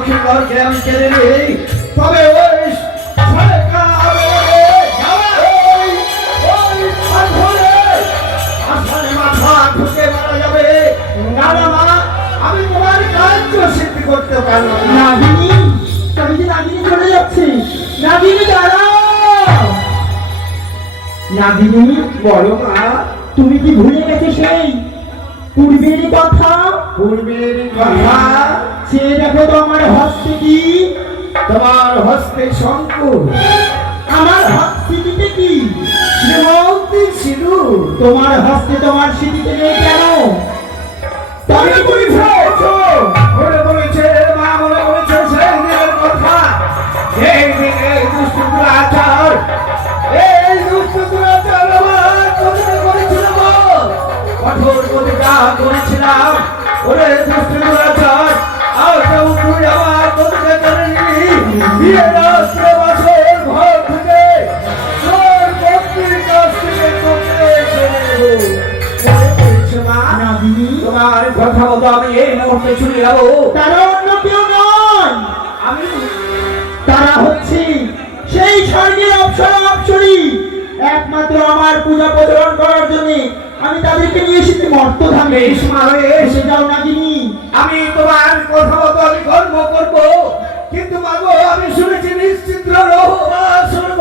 লক্ষ্মীগড়কে আমি কেড়ে নিই, তবে ওই মাথা ঢুকে মারা যাবে। না না মা, আমি তোমার কার্য সিদ্ধি করতে পারবো না। নাগিনী, তবে যে নাগিনী চলে যাচ্ছে। নাগিনী দাঁড়াও। নাগিনী, বলো মা, তুমি কি ভুলে গেছো সেই পূর্বের কথা? পূর্বের কথা? সে দেখো তো আমার হস্তে কি? তোমার হস্তে শঙ্খ, আমার হস্তিতে কি? শ্রীমন্তী সিঁদুর। তোমার হস্তে তোমার স্মৃতিতে নেই কেন? তবে মনে পড়েছে মা, মনে পড়েছে সেই দিনের কথা। এই দিনে দুষ্ট দুরাচার, এই দুষ্ট দুরাচার আমার প্রতিটা করেছিলাম, কঠোর প্রতিটা করেছিলাম। ওরে দুষ্ট দুরাচার, আর কেউ তুই আমার প্রতিটা করেনি। বিয়ে রাত্রে বছর ঘর থেকে তোর ভক্তির কাছ থেকে তোকে ছেড়ে দেবো। মনে পড়েছে মা? নাগিনী, তোমার কথা মতো আমি এই মুহূর্তে চলে যাবো। তারা অন্য কেউ নয়, আমি তারা হচ্ছে সেই স্বর্গের অপ্সরা অপ্সরী। একমাত্র আমার পূজা প্রচলন করার জন্য আমি তাদেরকে নিয়ে এসেছি মর্তধামে। বেশ মা, এসে যাও নাগিনী। আমি তোমার কথা মতো আমি কর্ম করবো, কিন্তু মাগো আমি শুনেছি নিশ্চিদ্র শুনব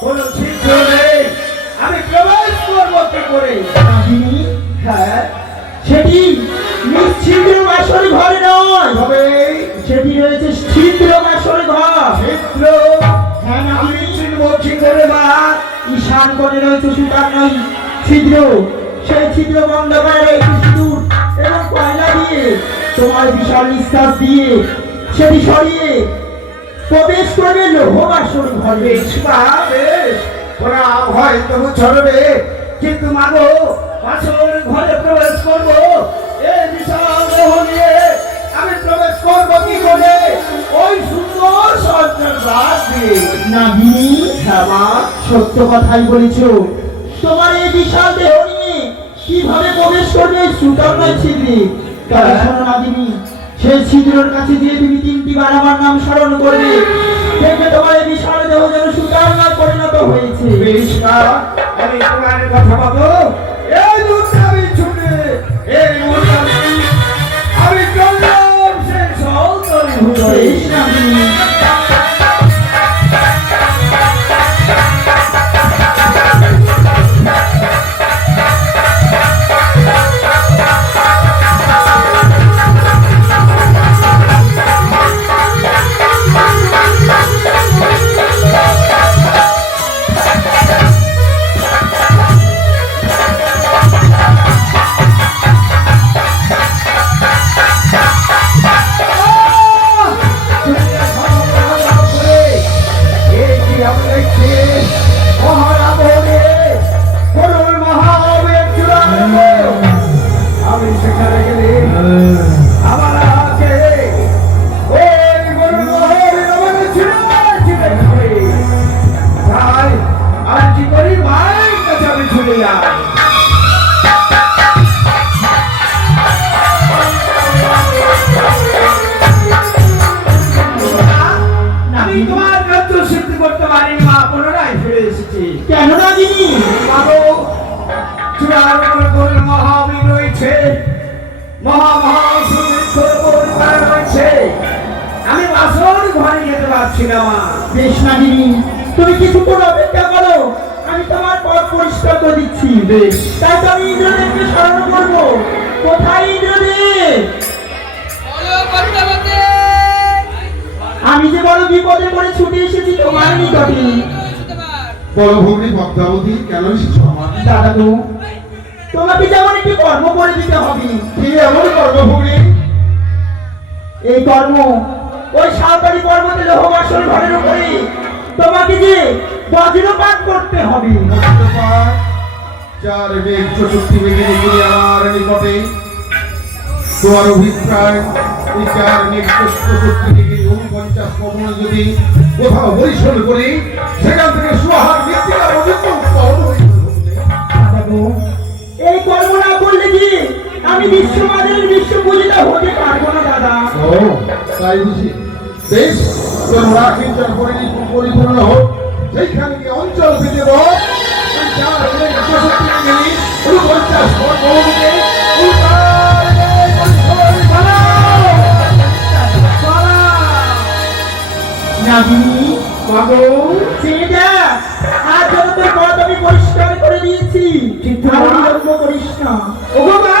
কোন ছিদ্র নেই, আমি প্রবেশ করবো কি করে? নাগিনী, হ্যাঁ, সেটি নিশ্চিদ্র বাসর ঘরে নয়, তবে সেটি রয়েছে ছিদ্র বাসর ঘর। ছিদ্র হ্যাঁ আমি নাগিনী, চিনব কি করে মা? ঈশান কোণে রয়েছে সুতার ছিদ্র। সেই ছিদ্র বন্ধ করে রয়েছে সিঁদুর এবং কয়লা দিয়ে। তোমার বিশাল নিঃশ্বাস দিয়ে সেটি সরিয়ে প্রবেশ করবে লৌহ বাসর ঘরে। বেশ মা, বেশ, ওরা হয়তো চলবে, কিন্তু মাগো বাসর ঘরে প্রবেশ করবো এই বিশাল দেহ নিয়ে আমি প্রবেশ করবো কি করে? ওই সুন্দর সজ্জার রাত দিয়ে। নাগিনী, হ্যাঁ মা, সত্য কথাই বলেছ। তোমার এই বিশাল দেহ নিয়ে কিভাবে প্রবেশ করবে সুতার ছিদ্রে? তবে শোনো নাগিনী, সেই ছিদ্রের কাছে গিয়ে তুমি 3টি বার আমার নাম স্মরণ করবে। দেখবে তোমার এই বিশাল দেহ যেন সুতার পরিণত হয়েছে। বেশ মা, আমি তোমার কথা মতো এই মুহূর্তে আমি ছুটে এই মুহূর্তে আমি চললাম সেই সৌন্দর্য ভুলে। বেশ নাগিনী। আমি সেখানে গেলে আমার হাতে ওই গরুর মহাবীর আমাকে ছিঁড়ে খাবে। তাই আর কি করি, মায়ের কাছে আমি ছুটে যাই। আমি তোমার কার্য সিদ্ধি করতে পারিনি মা, পুনরায় ফিরে এসেছি। কেন নাগিনী? বাবু, চূড়ার উপর কোন মহাবীর রয়েছে, সুদীর্ঘ পরিবার রয়েছে, আমি বাসর ঘরে যেতে পারছি না মা। বেশ নাগিনী, তুমি কিছুক্ষণ অপেক্ষা করো, আমি তোমার পথ পরিষ্কার করে দিচ্ছি। বেশ। তাই তো আমি ইন্দ্রদেবকে স্মরণ করবো। কোথায় ইন্দ্রদেব? আমি যে বড় বিপদে পড়ে ছুটে এসেছি তোমার নিকটে। বড় ভগ্নী পদ্মাবতী, কেন এসেছো আমার? দাদু, তোমাকে যেমন একটি কর্ম করে দিতে হবে। কি এমন কর্মভগ্নী? এই কর্ম ওই সাঁওতালি পর্বতে লৌহবাসর ঘরের উপরে তোমাকে যে বজ্রপাত করতে হবে। বজ্রপাত? যার বেগ 64 বেগে তুমি আমার নিকটে, তোমার অভিপ্রায় এই 4 মেঘ 64 বেগে 49 পবনে যদি কোথাও বরিশন করি, সেখান থেকে সুহার মৃত্তিকার অভিজ্ঞ দাদু, এই কর্ম না করলে কি আমি বিশ্বমানের বিশ্ব পূজিতা হতে পারবো না দাদা। ও তাই বুঝি, বেশ তোর রাখিঞ্চর পরিপূর্ণ হোক, সেইখানে গিয়ে অঞ্চল ভেদে রোগ চার মেঘ চতুর্থী গেলি 49 পর্বতে নাগিনী মাগো ছেলেটা আজ যত তোর পথ আমি পরিষ্কার করে দিয়েছি, কিন্তু আর মা- বিলম্ব করিস না। ও বাবা,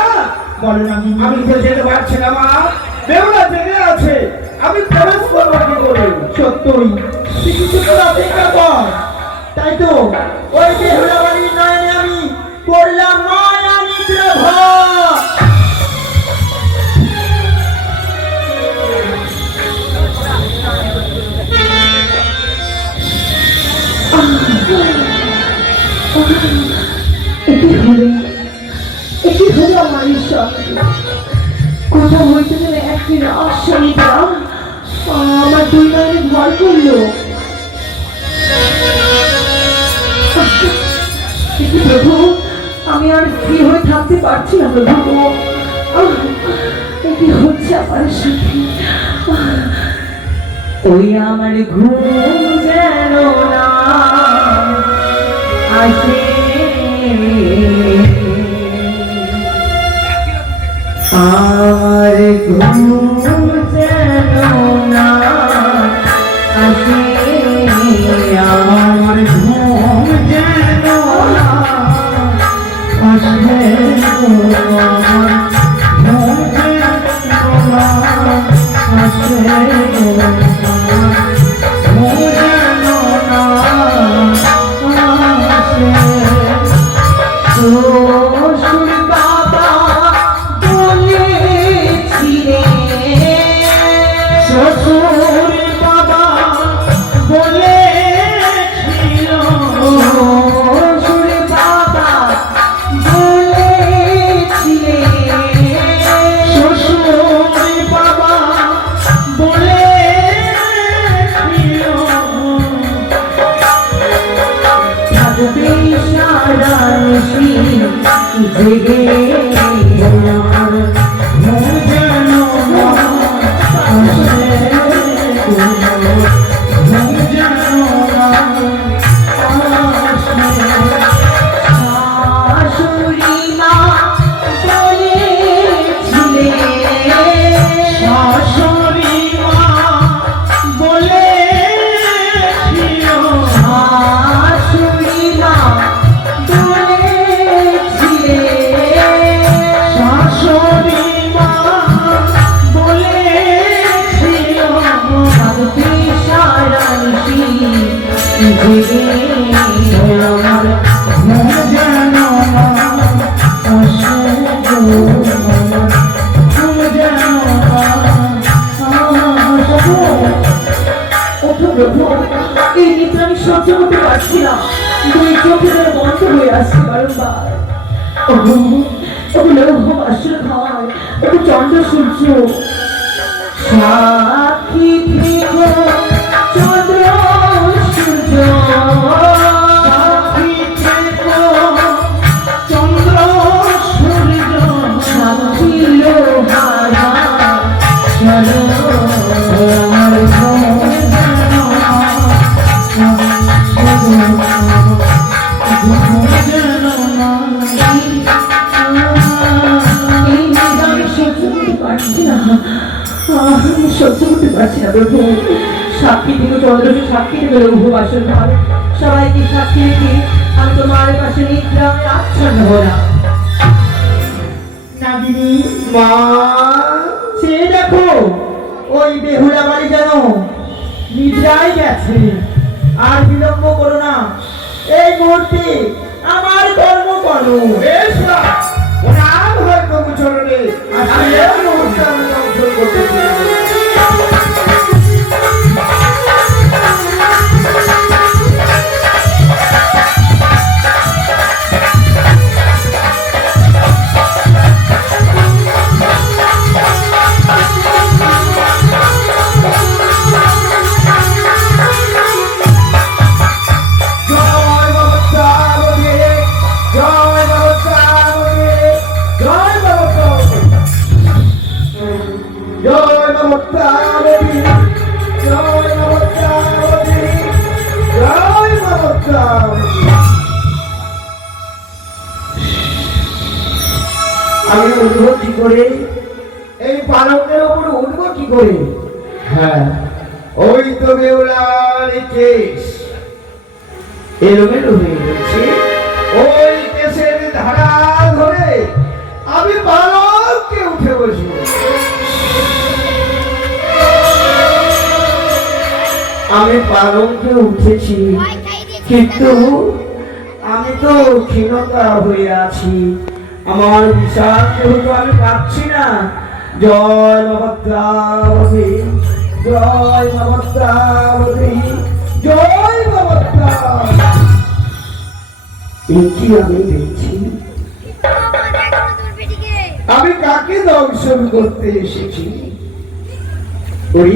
বলো নাগিনী। আমি তো যেতে পারছি না মা, বেহুলা জেগে আছে, আমি প্রবেশ করবো কি করে? সত্যই তুই কিছুক্ষণ অপেক্ষা কর। তাই তো ওই বেহুলা বাড়ির নয়নে আমি করলাম মায়া নিদ্রা ভর। এটি হলো আমার ঈশ্বর। কোথাও হইতে যেন একটি রহস্য নিতাম, আমার দুই নয়নে ভর করলো। কিন্তু প্রভু, আমি আর স্থির হয়ে থাকতে পারছি না প্রভু। এটি হচ্ছে আমার সাথে। ওই আমার ঘুম যেন না আসে, আর ঘুম যেন না আসে, আমার ঘুম যেন না আসে, আমার ঘুম যেন না আসে, ঘুম যেন না আসে। শ্বশুর বাবা বলেছিলে, শ্বশুর বাবা বলেছিল, শ্বশুর বাবা বলেছিলে, শ্বশুর বাবা বলেছিল, থাকবে সারা নিশি জেগে, আমার ঘুম যেন না আসে, ঘুম যেন না আসে। শাশুড়ি মা বলেছিলে, শাশুড়ি মা বলেছিল, শাশুড়ি মা বলেছিলে, শাশুড়ি মা বলেছিল, থাকবে সারা নিশি জেগে, আমার ঘুম যেন না আসে, আমার ঘুম যেন না আসে। ওঠো প্রভু, এই নিদ্রা আমি সহ্য করতে পারছি না, দুই চোখে যেন বন্ধ হয়ে আসছে বারংবার। ওগুলো আসল ঘর, ওগুলো চন্দ্র সূর্য, সাক্ষী থেকো চন্দ্র সূর্য, সাক্ষী থেকো চন্দ্র সূর্য, সাক্ষী লোহারা চলো, আমার ঘুম যেন না আসে, ঘুম যেন না। এই নিদ্রা আমি সহ্য করতে পারছি না, আমি সহ্য করতে পারছি না প্রভু। সাক্ষী থেকে চন্দ্র, সাক্ষী থেকে লৌহ বাসন ঘর, সবাইকে সাক্ষী রেখে আমি তোমার পাশে নিদ্রায় আচ্ছন্ন হলাম। নাগিনী মা সে দেখো ওই বেহুলা বাড়ি যেন নিদ্রায় গেছে। আর বিলম্ব করো না, এই মুহূর্তে আমার কর্ম করো। বেশ না, প্রণাম হয় প্রভু চরণে, আমি এই মুহূর্তে আমি দংশন করতেছি। জয় বাবা, জয় বাবা, আমি উঠবো কি করে? এই পালকের উপরে উঠবো কি করে? হ্যাঁ, ওই তো বেউলার কেশ এলোমেলো হয়ে গেছে। ওই কেসের ধারা ধরে আমি পালককে উঠে বসবো। আমি পালকে উঠেছি, কিন্তু আমি তো ক্ষীণতা হয়ে আছি। আমার বিশাল যেহেতু আমি পাচ্ছি না। জয় বাবাত্রাবতী, জয় বাবাত্রাবতী, জয় বাবাত্রা। কি আমি দেখছি? আমি কাকে দর্শন করতে এসেছি? ওই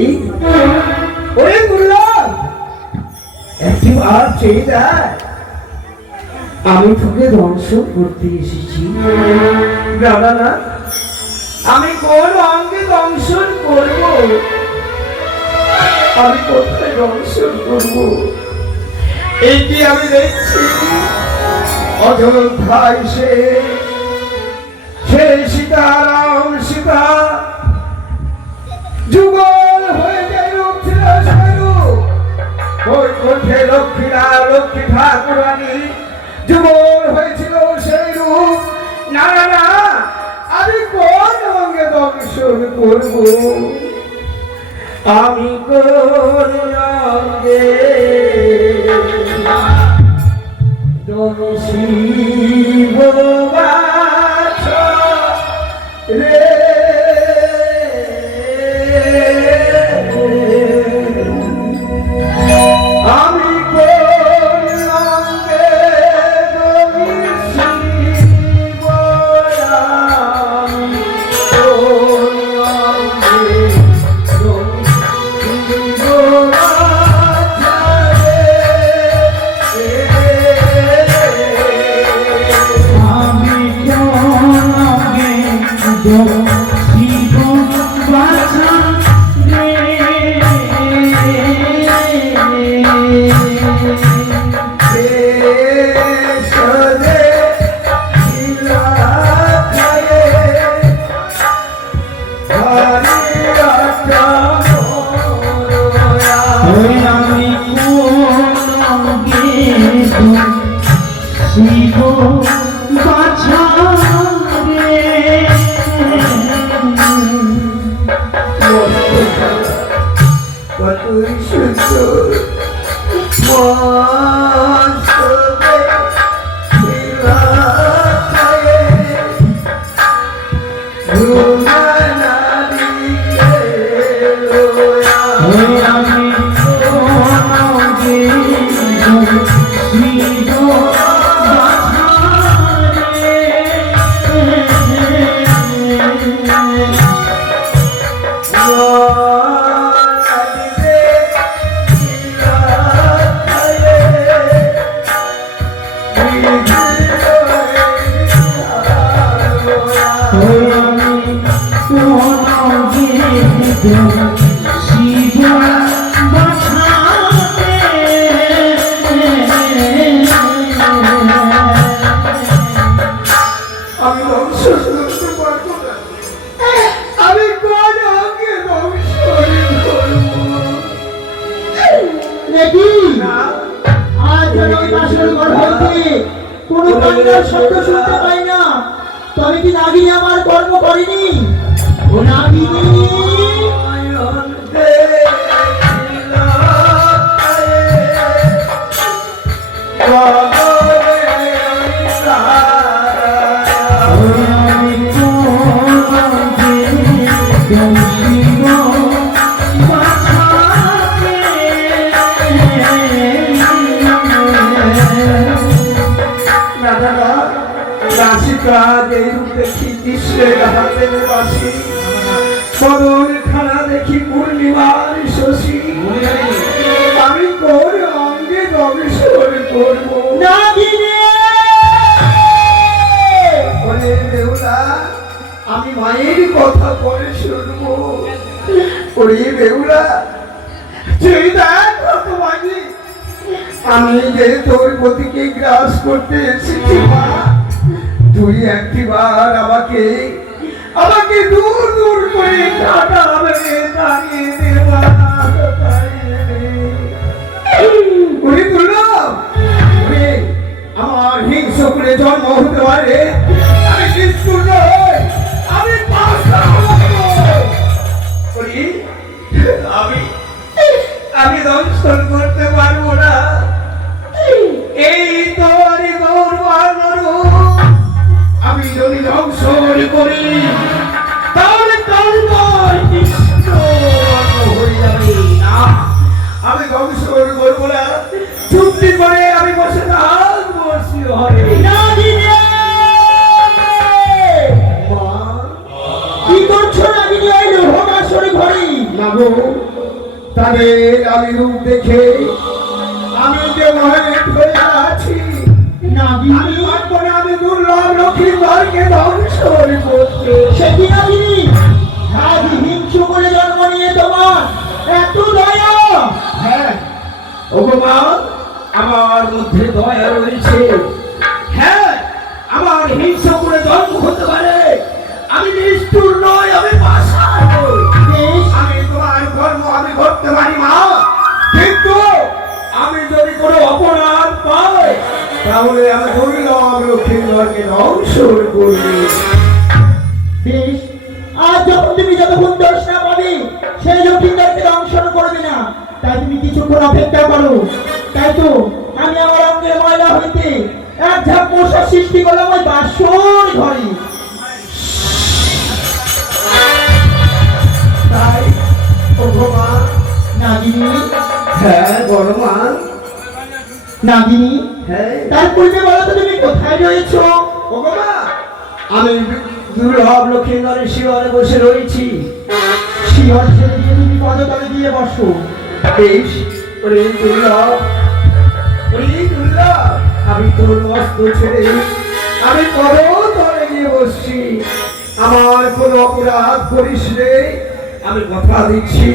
ওরে দুর্লভ, একটিবার চেয়ে দেয়। আমি তোকে দর্শন করতে এসেছি। দাদা না, আমি কোন অঙ্গে দংশন করব? আমি কোথায় দংশন করব? এই কি আমি দেখছি? অযোধ্যায় সে সীতারাম সীতা যুগল হয়ে যায় রূপ ছিল স্বরূপ। ওই কণ্ঠে লক্ষ্মীরা লক্ষ্মী ঠাকুরানী যুগল হয়েছিল সেই রূপ। না না না, আমি কোন অঙ্গে দর্শন করব? আমি কোন অঙ্গে দর্শিব রে? আমি কোন অঙ্গে দর্শিব? শব্দ শুনতে পাই না। তবে কি নাগিনী আমার কর্ম করেনি? ও নাগিনী, দেখি পূর্ণিমার শশী। আমি কোন অঙ্গে দর্শন করব? আমি মায়ের কথা পরে শুনবো। ওরে বেউলা, তুই দেখ তোমাকে আমি যে তোর পতিকে গ্রাস করতে এসেছি মা, তুই একটিবার আমাকে আমাকে দূর দূর করে কাটাবে দাঁড়িয়ে দেওয়া ওরে দুর্লভ, ওরে আমার হিংস্র করে জন্ম হতে পারে, আমি নিষ্ঠুর নই, আমি পাষাণ। ওরে, আমি দংশন করতে পারবো না, এই তোর গৌরবানুরূপ আমি যদি দংশন করি তাহলে কালবার কৃষ্ণ হয়ে যাবে না, আমি দংশন করবো না, চুক্তি করে আমি বসে থাকবো শিহরে। কি করছো নাগিনী ওই লোহমাসরে ঘরে? নাগো, তাদের আমি রূপ দেখে আমি যে মহানেট হয়ে আছি, নাগিনী আমি পারবো না, আমি দুর্লভ লক্ষ্মীবারকে দংশন করতে। সে কি নাগিনী? আজ হিংস্র করে জন্ম নিয়ে তোমার এত দয়া? হ্যাঁ ওগো মা, আমার মধ্যে দয়া রয়েছে। হ্যাঁ, আমার হিংস্র করে জন্ম হতে পারে, আমি নিষ্ঠুর নই, আমি পাষাণ নই। বেশ, আমি তোমার কর্ম আমি করতে পারি মা, কিন্তু আমি যদি কোনো অপরাধ পাই তাহলে আমি দুর্লভ লক্ষ্মীবারকে দংশন করবি। বেশ, আজ যখন তুমি যতক্ষণ দোষ না পাবে সেই লক্ষ্মীদারকে দংশন করবে না, তাই তুমি কিছুক্ষণ অপেক্ষা করো। তাই তো আমি আমার অঙ্গের ময়লা হইতে এক ঝাঁক মশা সৃষ্টি করলাম ওই বাসর ঘরে। তাই ওগো মা। নাগিনী, হ্যাঁ বলো মা। নাগিনী, হ্যাঁ তার পূর্বে বলো তো তুমি কোথায় রয়েছো? ওগো মা, আমি দুর্লভ লক্ষ্মীবারের শিওরে বসে রয়েছি। শিয়র ছেড়ে দিয়ে তুমি পদতলে দিয়ে বসো। বেশ, ওরে দুর্লভ, ওরে দুর্লভ, আমি তোর মস্ত ছেড়ে আমি পদতলে গিয়ে বসছি। আমার কোনো অপরাধ করিস রে, আমি কথা দিচ্ছি,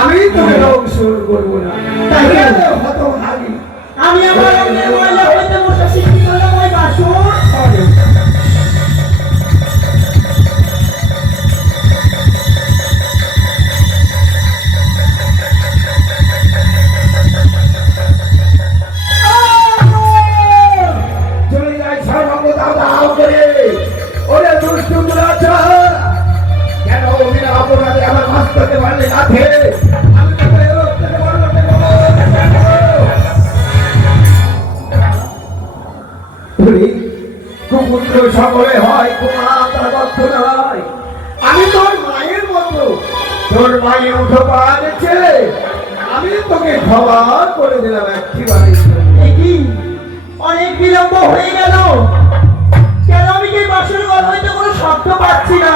আমি তোকে দংশন করবো না। তাই তো? হতভাগী, আমি আমার অঙ্গের ময়লা হইতে মশা সৃষ্টি করলাম ওই বাসর ঘরে। চলে যায় সর্বঙ্গ দাও দাও করে। ওরে দুষ্টু দুরাচার, কেন বিনা অপরাধে আমার মস্তকে মারলে গাথে? আমি তোকে এলোক থেকে বলবো কেন? ওরে, কুপুত্র সকলে হয়, কুমা তার বক্ষ নয়। আমি তোর মায়ের মতো, তোর মায়ের উঠো পাড়েছে, আমি তোকে ক্ষমা করে দিলাম একটিবারে। এ কি? অনেক বিলম্ব হয়ে গেল, কেন আমি কি বাসর ঘর হইতে কোনো শব্দ পাচ্ছি না?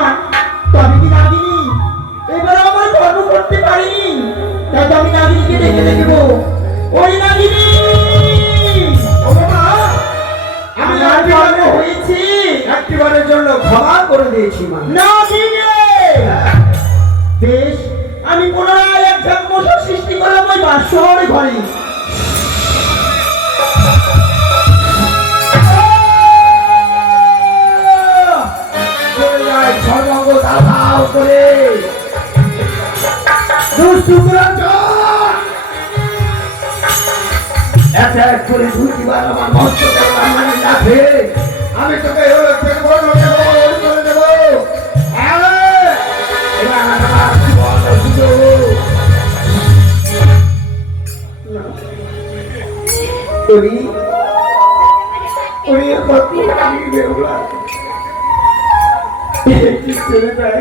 তবে কি নাগিনী এবার আমার কর্ম করতে পারিনি, তাই তো আমি নাগিনীকে ডেকে দেখবো। ওই নাগিনী, ও বাবা, আমি আমার কর্ম হয়েছে। একটিবারের জন্য ক্ষমা করে দিয়েছি মা। নাগিনী, বেশ, আমি পুনরায় এক ঝাঁক মশা সৃষ্টি করলাম ওই বাসর ঘরে। চলে যায় সর্বঙ্গ দাও দাও করে। দুষ্টু দুরাচার, এক এক করে দুইবার আমার মস্তকে মানে রাখে, আমি তোকে এলোক থেকে বলবো কেন? করে দেবো। এবার আমার জীবন সুযোগ। ওরে, ওরে কত বেউলা, কি ছেলে তাই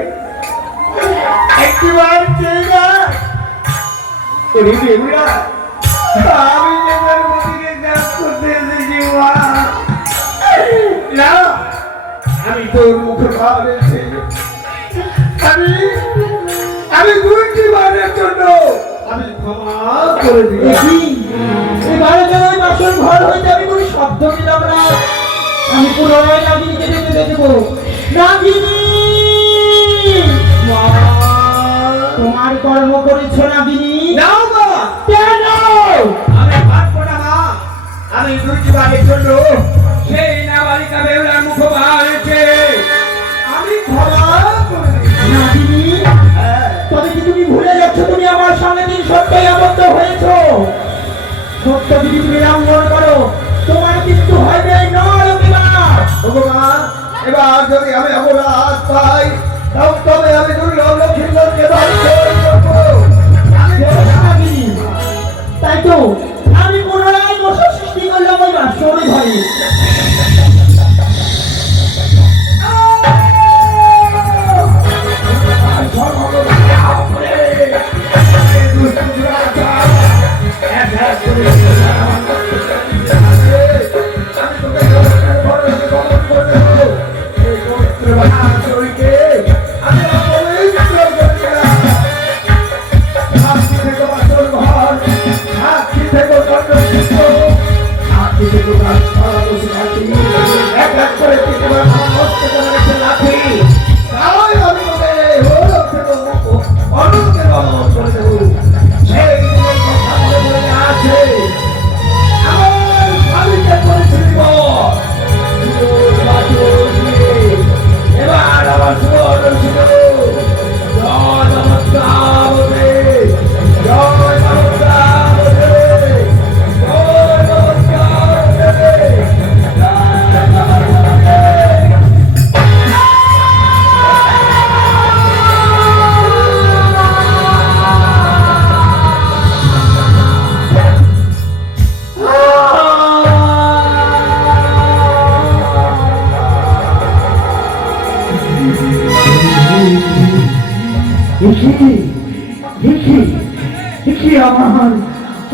একটিবার চেয়ে না। ওরে বেউলা, আমি এবার মতিকে কাজ করতে এসেছি মা। না, আমি তোর মুখে ভাবেছি, আমি দুইটি বারের জন্য আমি ক্ষমা করে দিই। দেখি এবারে যেন ওই বাসর ঘর হইতে আমি কোনো শব্দ পেলাম না, আমি পুনরায় নাগিনীকে ডেকে দেখবো। নাগিনী, তোমার কর্ম করেছো নাগিনী? না মা, কেন? আমি পারবো না মা, আমি দুইটি বারের জন্য সেই নাবালিকা বেউলার মুখোমুখি তবে কি তুমি ভুলে যাচ্ছ তুমি আমার সঙ্গে দিন সত্যই আবদ্ধ হয়েছো? সত্য যদি তুমি লঙ্ঘন করো তোমার কিন্তু হবে নরকবাস। ভগবান, এবার যদি আমি অপরাধ পাই তবে আমি দুর্লভ লক্ষ্মীকে তাই তো আমি পুনরায় মশা সৃষ্টি করলাম ওই বাসরে ঘরে।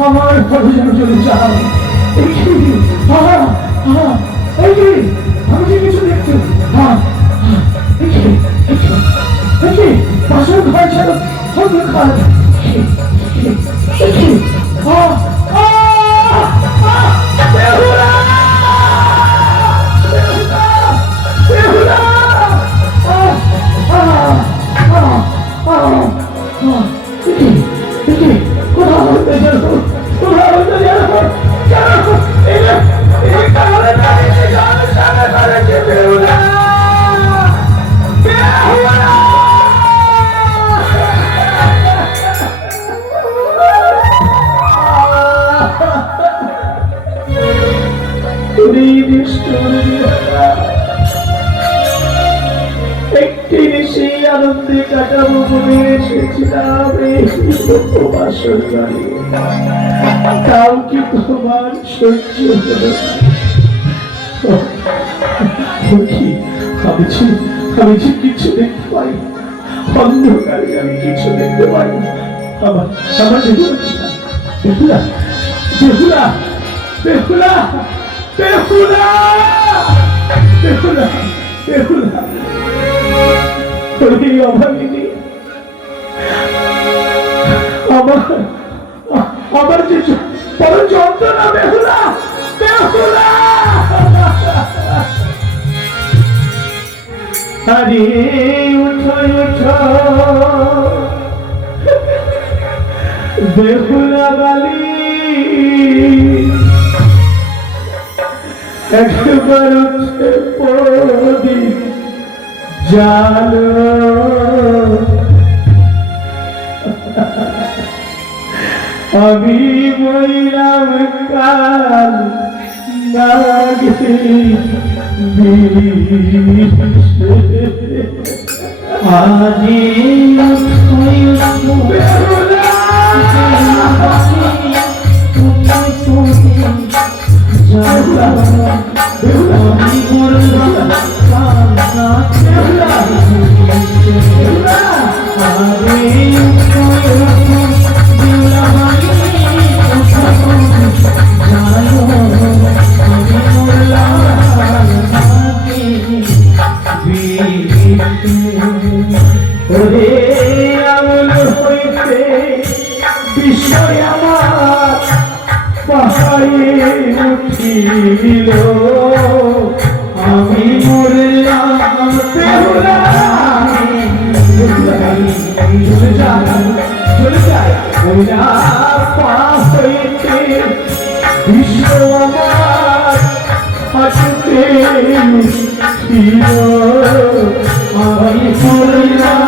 আমার পরিজন চলে যাও। আমি যে কিছু দেখছি পাশের ঘর ছিল ঘর একটি বেশি আনন্দে কাটাবো বলে এসেছিলাম তাও কি তোমার সহ্য হলো? আমি যে কিছু দেখতে পাই অন্ধকারে, আমি কিছু দেখতে পাই। আমার বেহুলা বেহুলা বেহুলা বেহুলা বেহুলা বেহুলা ওই অভাগিনী আমার যে বড় যন্ত্রণা। বেহুলা বেহুলা আরে উঠো উঠো বেহুলা বালি, একবার উঠে পড়ি জানো আমি মরিলাম কাল নাগে আজি বিষয় আমার পাহাড়ে উঠিল, আমি মরলাম বেহুলা। চলে যায় পাশ হইতে বিশ্ব আমার হাসতে ছিল, আমি মরলাম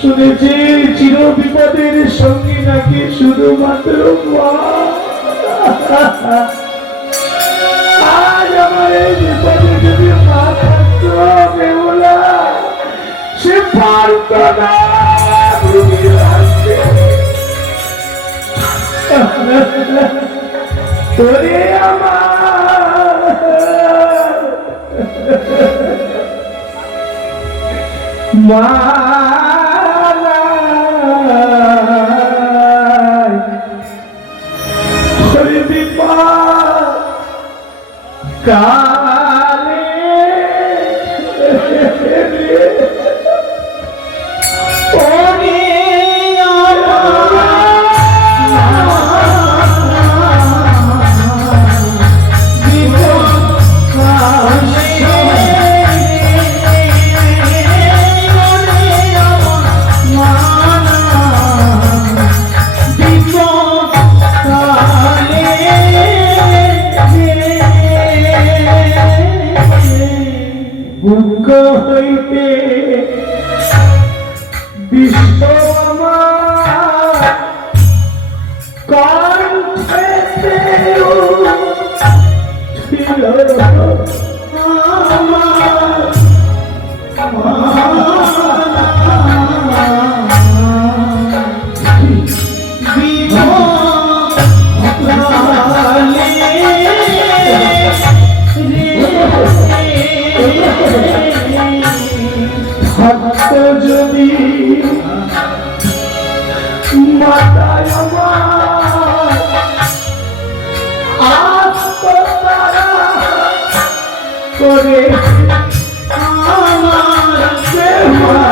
শুনেছি চির বিপদের সঙ্গী নাকি শুধুমাত্র মা। আজ আমার এই বিপদে যদি মা থাকতো বেহুলা, সে পারত না রুগীর হাসতে। ওরে আমার মা কালে ওরে বুক হইতে বিশ্ব আমার কণ্ঠেতে ছিল যদি মাতায় আমার আত্মতারা করে আমার সেবা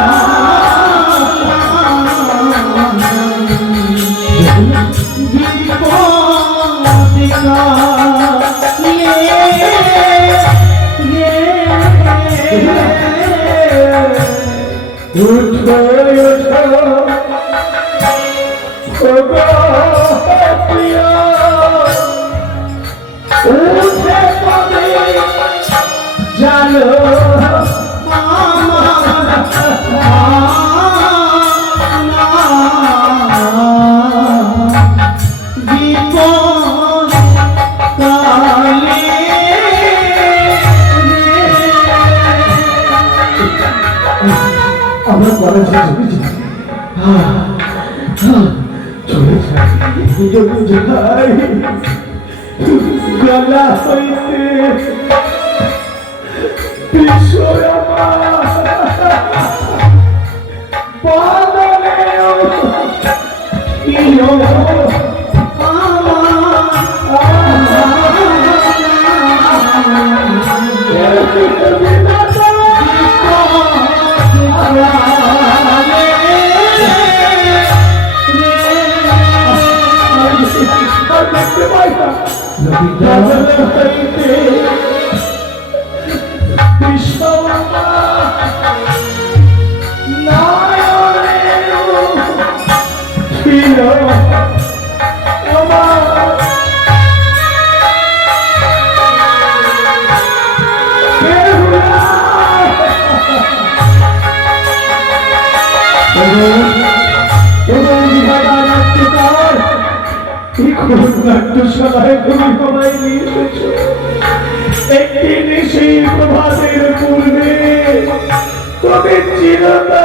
উঠো উঠো প্রিয় উঠে পাবে জানো আমরা কলেজে চলেছি চলে যাই গলা হইতে বিষয় আমার জগৎ হইতে বিশ্বমা নয়নে ছিল আমার বেহুলা। এবং বিধাতা নাট্যকার এই খুব নাট্যশালায় তুমি সবাই নিয়ে এসেছো একটি নিশি প্রভাতের পূর্বে তবে চিরতা